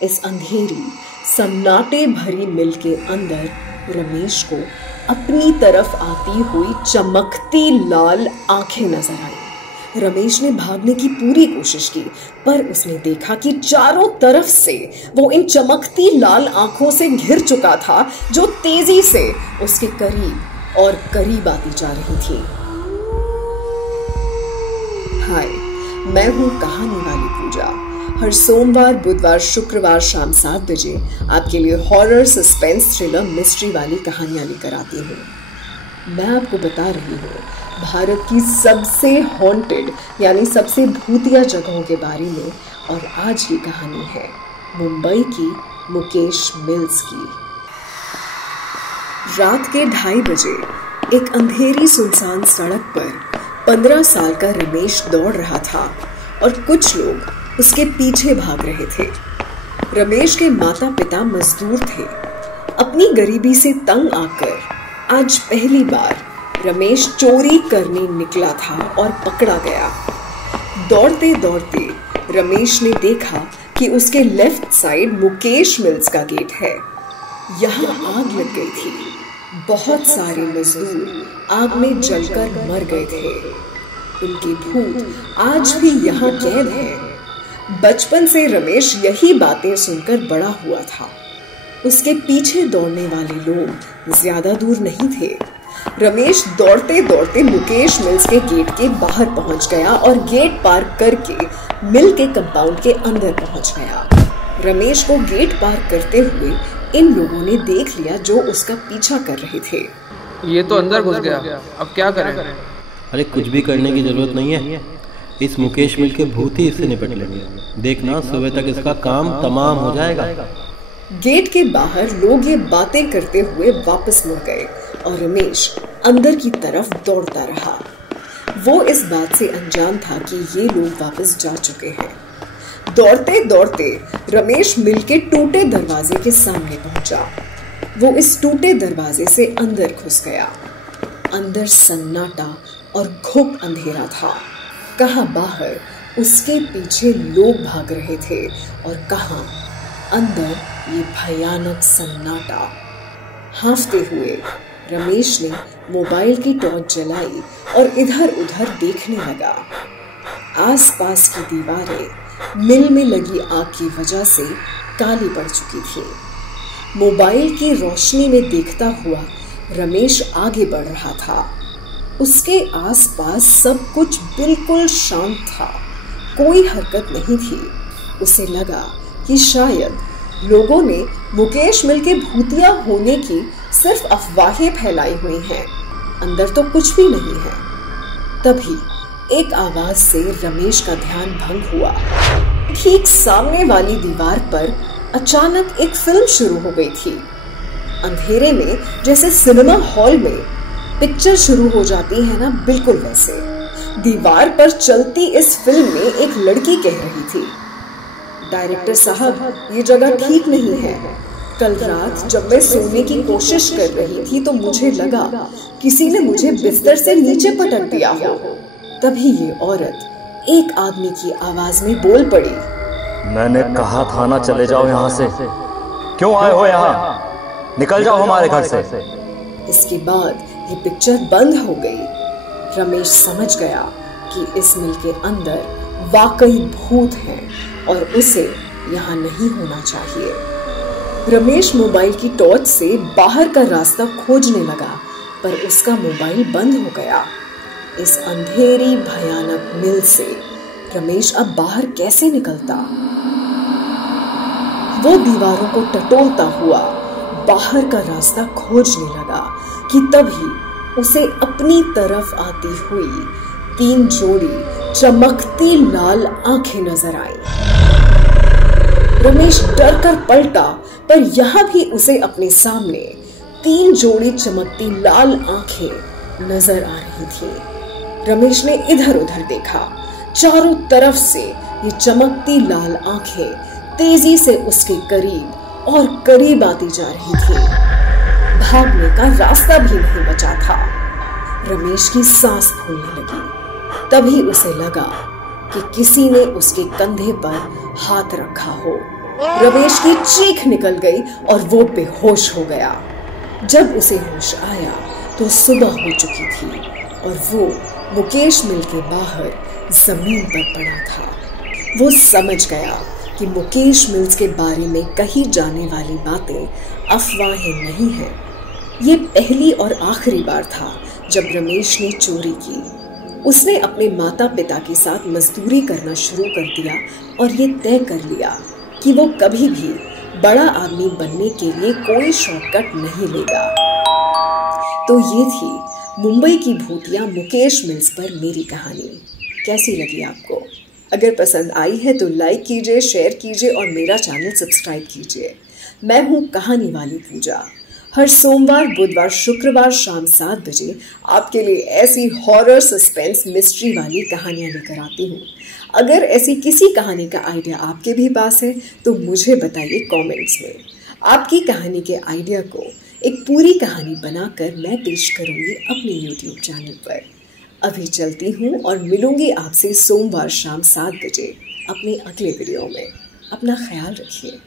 इस अंधेरी सन्नाटे भरी मिल के अंदर रमेश को अपनी तरफ आती हुई चमकती लाल आंखें नजर आई। रमेश ने भागने की पूरी कोशिश की, पर उसने देखा कि चारों तरफ से वो इन चमकती लाल आंखों से घिर चुका था, जो तेजी से उसके करीब और करीब आती जा रही थी। हाय, मैं हूं कहानी वाली पूजा। हर सोमवार, बुधवार, शुक्रवार शाम 7 बजे आपके लिए हॉरर, सस्पेंस, थ्रिलर, मिस्ट्री वाली कहानियां लेकर आती हूँ। मैं आपको बता रही हूँ भारत की सबसे हॉन्टेड यानी सबसे भूतिया जगहों के बारे में। और आज की कहानी है मुंबई की मुकेश मिल्स की। रात के 2:30 बजे एक अंधेरी सुनसान सड़क पर 15 साल का रमेश दौड़ रहा था और कुछ लोग उसके पीछे भाग रहे थे। रमेश के माता पिता मजदूर थे। अपनी गरीबी से तंग आकर आज पहली बार रमेश चोरी करने निकला था और पकड़ा गया। दौड़ते दौड़ते रमेश ने देखा कि उसके लेफ्ट साइड मुकेश मिल्स का गेट है। यहाँ आग लग गई थी। बहुत सारे मजदूर आग में जलकर मर गए थे। उनके भूत आज भी यहाँ कैद हैं। बचपन से रमेश यही बातें सुनकर बड़ा हुआ था। उसके पीछे दौड़ने वाले लोग ज्यादा दूर नहीं थे। रमेश दौड़ते दौड़ते मुकेश मिल्स के गेट के बाहर पहुंच गया और गेट पार करके मिल के कंपाउंड के अंदर पहुंच गया। रमेश को गेट पार करते हुए इन लोगों ने देख लिया जो उसका पीछा कर रहे थे। ये तो अंदर घुस गया, अब क्या करें? अरे कुछ भी करने की जरूरत नहीं है। इस मुकेश मिल के भूत ही इससे निपट लेंगे। देखना सुबह तक इसका काम तमाम हो जाएगा। गेट के बाहर लोग ये बातें करते हुए वापस मुड़ गए और रमेश अंदर की तरफ दौड़ता रहा। वो इस बात से अनजान था कि ये लोग वापस जा चुके हैं। दौड़ते दौड़ते रमेश मिल के टूटे दरवाजे के सामने पहुंचा। वो इस टूटे दरवाजे से अंदर घुस गया। अंदर सन्नाटा और घुप अंधेरा था। कहाँ बाहर उसके पीछे लोग भाग रहे थे और कहाँ अंदर ये भयानक सन्नाटा। हांफते हुए रमेश ने मोबाइल की टॉर्च जलाई और इधर उधर देखने लगा। आसपास की दीवारें मिल में लगी आग की वजह से काली पड़ चुकी थी। मोबाइल की रोशनी में देखता हुआ रमेश आगे बढ़ रहा था। उसके आसपास सब कुछ बिल्कुल शांत था। कोई हरकत नहीं थी। उसे लगा कि शायद लोगों ने मुकेश मिल के भूतिया होने की सिर्फ अफवाहें फैलाई हुई हैं। अंदर तो कुछ भी नहीं है। तभी एक आवाज से रमेश का ध्यान भंग हुआ। ठीक सामने वाली दीवार पर अचानक एक फिल्म शुरू हो गई थी। अंधेरे में जैसे सिनेमा हॉल में पिक्चर शुरू हो जाती है ना, बिल्कुल वैसे। दीवार पर चलती इस फिल्म में एक लड़की कह रही थी, डायरेक्टर साहब ये जगह ठीक नहीं है। कल रात जब मैं सोने की कोशिश कर रही थी तो मुझे लगा किसी ने मुझे बिस्तर से नीचे पटक दिया हो। तभी ये औरत एक आदमी की आवाज में बोल पड़ी, मैंने कहा था ना चले जाओ यहाँ से। क्यों आए हो यहाँ? निकल जाओ हमारे घर से। इसके बाद ये पिक्चर बंद हो गई। रमेश समझ गया कि इस मिल के अंदर वाकई भूत हैं और उसे यहाँ नहीं होना चाहिए। रमेश मोबाइल की टॉर्च से बाहर का रास्ता खोजने लगा, पर उसका मोबाइल बंद हो गया। इस अंधेरी भयानक मिल से रमेश अब बाहर कैसे निकलता? वो दीवारों को टटोलता हुआ बाहर का रास्ता खोजने लगा कि तभी उसे अपनी तरफ आती हुई 3 जोड़ी चमकती लाल आंखें नजर आई। रमेश डर कर पलटा, पर यहां भी उसे अपने सामने 3 जोड़ी चमकती लाल आंखें नजर आ रही थी। रमेश ने इधर उधर देखा। चारों तरफ से ये चमकती लाल आंखें तेजी से उसके करीब और करीब आती जा रही थी। भागने का रास्ता भी नहीं बचा था। रमेश की सांस फूलने लगी। तभी उसे लगा कि किसी ने उसके कंधे पर हाथ रखा हो। रमेश की चीख निकल गई और वो बेहोश हो गया। जब उसे होश आया तो सुबह हो चुकी थी और वो मुकेश मिल के बाहर जमीन पर पड़ा था। वो समझ गया कि मुकेश मिल्स के बारे में कही जाने वाली बातें अफवाहें नहीं हैं। ये पहली और आखिरी बार था जब रमेश ने चोरी की। उसने अपने माता पिता के साथ मजदूरी करना शुरू कर दिया और ये तय कर लिया कि वो कभी भी बड़ा आदमी बनने के लिए कोई शॉर्टकट नहीं लेगा। तो ये थी मुंबई की भूतिया मुकेश मिल्स पर मेरी कहानी। कैसी लगी आपको? अगर पसंद आई है तो लाइक कीजिए, शेयर कीजिए और मेरा चैनल सब्सक्राइब कीजिए। मैं हूँ कहानी वाली पूजा। हर सोमवार, बुधवार, शुक्रवार शाम 7 बजे आपके लिए ऐसी हॉरर, सस्पेंस, मिस्ट्री वाली कहानियां लेकर आती हूँ। अगर ऐसी किसी कहानी का आइडिया आपके भी पास है तो मुझे बताइए कमेंट्स में। आपकी कहानी के आइडिया को एक पूरी कहानी बनाकर मैं पेश करूँगी अपने YouTube चैनल पर। अभी चलती हूँ और मिलूंगी आपसे सोमवार शाम 7 बजे अपने अगले वीडियो में। अपना ख्याल रखिए।